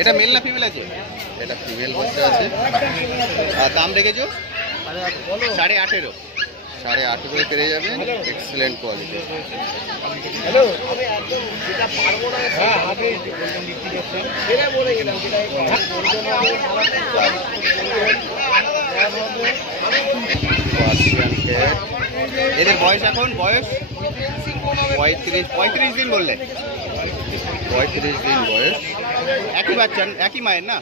এটা মেল না ফিমেল আছে? এটা ফিমেল বাচ্চা আছে। আর দাম রেখেছো 18.5। 18.5 পেয়ে যাবেন। Excellent quality. এদের বয়স এখন বয়স 35 দিন বললেন। 35 দিন বয়স। একই বাচ্চা, একই মায়ের না?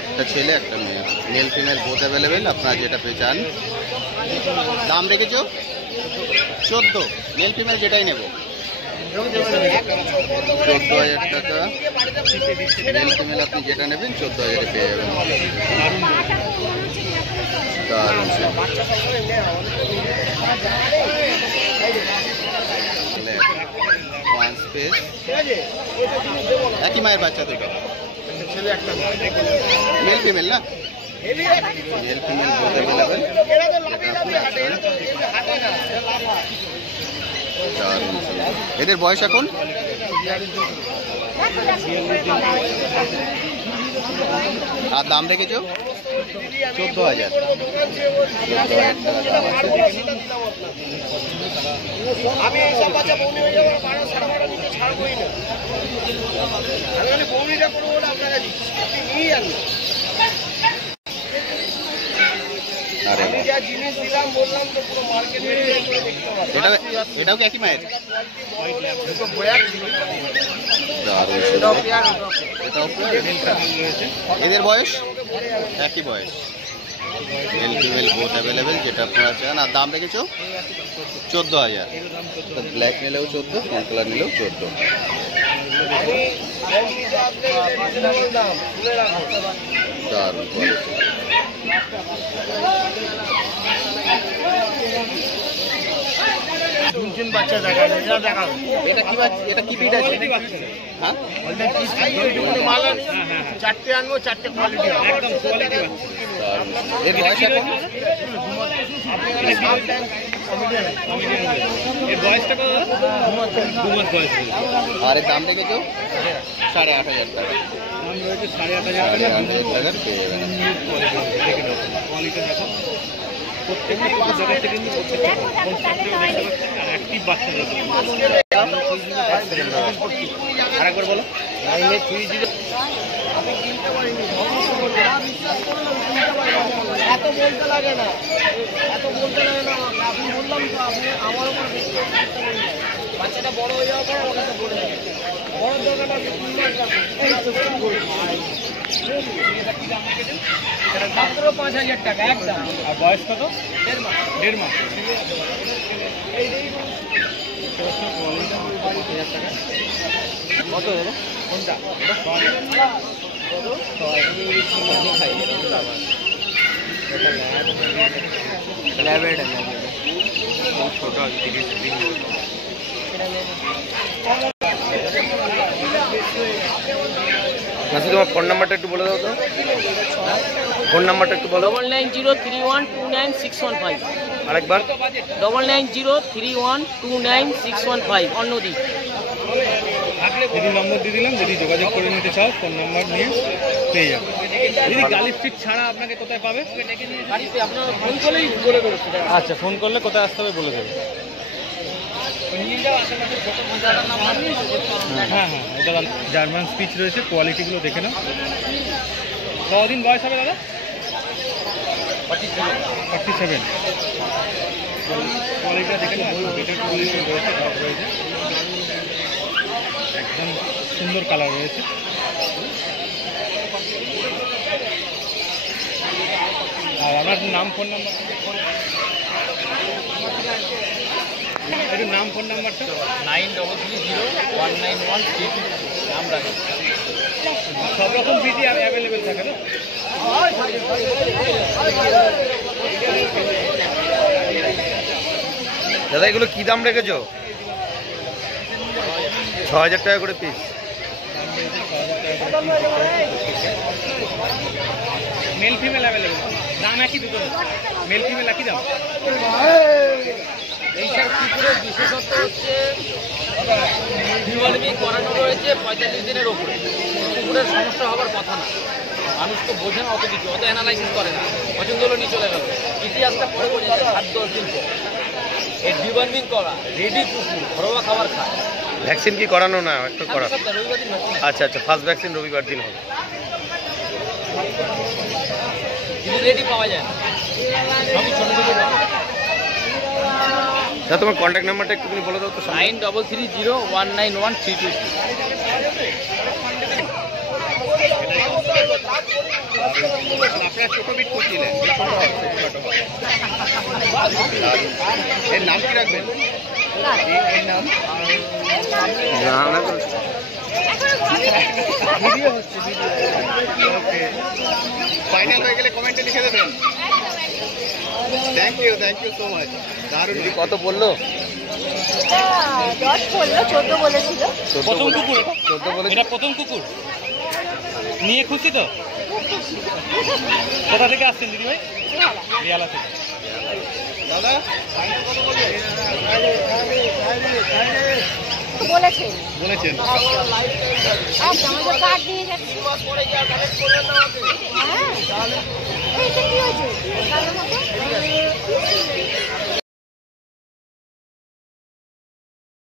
একটা ছেলে একটা মেয়ে, মেল ফিমেল বোথ অ্যাভেলেবেল। আপনারা যেটা পেয়ে চান। দাম রেখেছ 14। মেল ফিমেল যেটাই নেব 14,000 টাকা। মেল ফিমেল আপনি যেটা নেবেন 14,000 পেয়ে যাবেন। দারুণ। ওয়ান স্পেস, একই মায়ের বাচ্চা দুটো। মেল ফিমেল না? Male female both available. এদের বয়স এখন আর দাম রেখেছ 14,000। আমি এইসব বাচ্চা বৌনি হয়ে যাবো 12-12.5 নিচে ছাড়বই না। আমি বৌনিটা করবো বলে আপনারা দিচ্ছি, আপনি নিয়ে আনবেন। আমি যা জিনিস দিলাম বললাম তো পুরো মার্কেট এটাও কি একই মায়ের? এদের বয়স একই বয়স। মেল ফিমেল বোথ অ্যাভেলেবেল যেটা আপনারা চান। আর দাম রেখেছ 14,000। ব্ল্যাক নিলেও 14, কোন কালার নিলেও 14। দারুণ কোয়ালিটি। বাচ্চা দেখা এটা কি বাচ্চা? এটা কি ব্রিড আছে? হ্যাঁ, চারটে আনবো, চারটে কোয়ালিটি। একদম কোয়ালিটি। এর বয়স এখন আর এর দাম রেখেছো 8,500 টাকা। 8,500 টাকার পেয়ে যাবেন। আরেকবার বলো। এত বলতে লাগে না, এত বলতে লাগে না। আপনি বললাম তো, আপনি আমার উপর বাচ্চাটা বড় হয়ে যাওয়ার পর ওটা তো বলে দেবে। বড় দোকানটা 3 মাস রাখবে। মাত্র 5,000 টাকা একদম। আর বয়স কত? 1.5 মাস। কত হলো কোনটা? ছোট তোমার ফোন নাম্বারটা একটু বলে দাও তো। ফোন নাম্বারটা একটু বলো। 9903129615। আরেকবার 9903129615। অন্যদিন যদি নম্বর দিয়ে দিলাম, যদি যোগাযোগ করে নিতে চাও ফোন নাম্বার নিয়ে পেয়ে যাবে। যদি গালি স্ট্রিট ছাড়া আপনাকে কোথায় পাবে? গাড়িতে আপনার ফোন করলেই বলে দেবো। আচ্ছা, ফোন করলে কোথায় আসতে হবে বলে দেবে। হ্যাঁ হ্যাঁ, এটা জার্মান স্পিচ রয়েছে। কোয়ালিটিগুলো দেখে নাও। কদিন বয়স হবে দাদা? 47। কোয়ালিটিটা দেখে নাও, বেটার কোয়ালিটি রয়েছে, রয়েছে একদম সুন্দর কালার রয়েছে। আর আমার নাম ফোন নাম্বার একটু নাম ফোন নাম্বারটা 93019132। নাম রাখি। সব রকম বিটি অ্যাভেলেবেল থাকে না? দাদা এগুলো কি দাম রেখেছো? 6,000 টাকা করে পিস। মেল ফিমেল অ্যাভেলেবেল, দাম একই দুটো, মেল ফিমেল একই দাম। এইটার কুকুরের বিশেষত্ব হচ্ছে ডিওয়ার্মিং করানো রয়েছে 45 দিনের ওপরে। কুকুরের সমস্যা হবার কথা না, মানুষ তো বোঝে না অত কিছু, অত অ্যানালাইসিস করে না, পছন্দ হলো নিয়ে চলে গেল। ইতিহাসটা পরে বোঝা যায়, খাদ্য শিল্প এই ডিওয়ার্মিং করা রেডি কুকুর ঘরোয়া খাবার খায়। ভ্যাকসিন কি করানো না একটু করা? রবিবার দিন আচ্ছা আচ্ছা, ফার্স্ট ভ্যাকসিন রবিবার দিন হবে। কিন্তু রেডি পাওয়া যায় না, সবই ছোটো ছোটো। দাদা তোমার কন্ট্যাক্ট নাম্বারটা একটুখানি বলে দাও তো। 9330191323। আপনারা ছোট বিট করছিলেন, এর নাম কি রাখবেন? এর নাম ভিডিও হচ্ছে, ওকে। ফাইনাল হয়ে গেলে কমেন্টে লিখে দেবেন। Thank you so much. দারুণ। কত বললো? 10 বললো, 14 বলেছিল। প্রথম কুকুর, 14 বলে। এটা প্রথম কুকুর নিয়ে খুশি তো? কোথা থেকে আসছেন দিদি ভাই? বিয়ালা থেকে। দাদা বলেছেন বলেছেন আমাদের কার্ড নিয়ে যাচ্ছি। হ্যাঁ, এইটা কি হয়েছে?